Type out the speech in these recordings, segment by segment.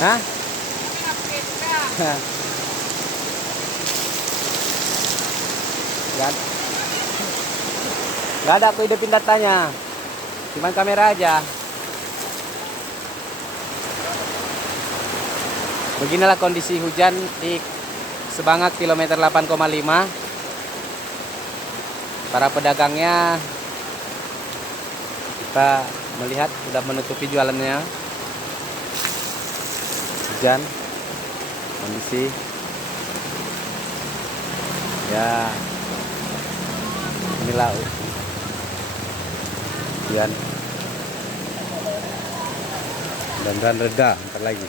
Hah? Gak, gak ada aku hidupin datanya. Cuman kamera aja. Beginilah kondisi hujan di Sebangak kilometer 8,5. Para pedagangnya kita melihat sudah menutupi jualannya. Hujan, kondisi ya inilah hujan. Mudah-mudahan reda ntar lagi.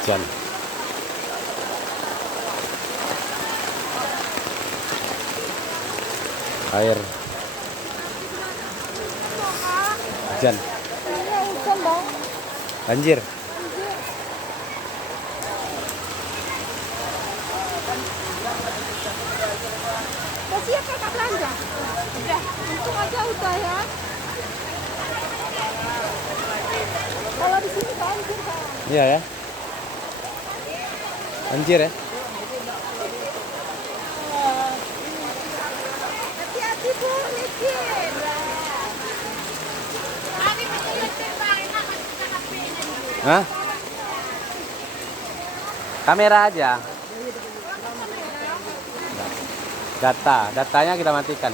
Hujan. Air. Hujan. Banjir. Udah siap kakak belanja? Udah, untung aja udah ya. Kalau di sini banjir kan? Iya ya. Banjir ya. Hati-hati Bu, licin. Hah? Kamera aja. Datanya kita matikan.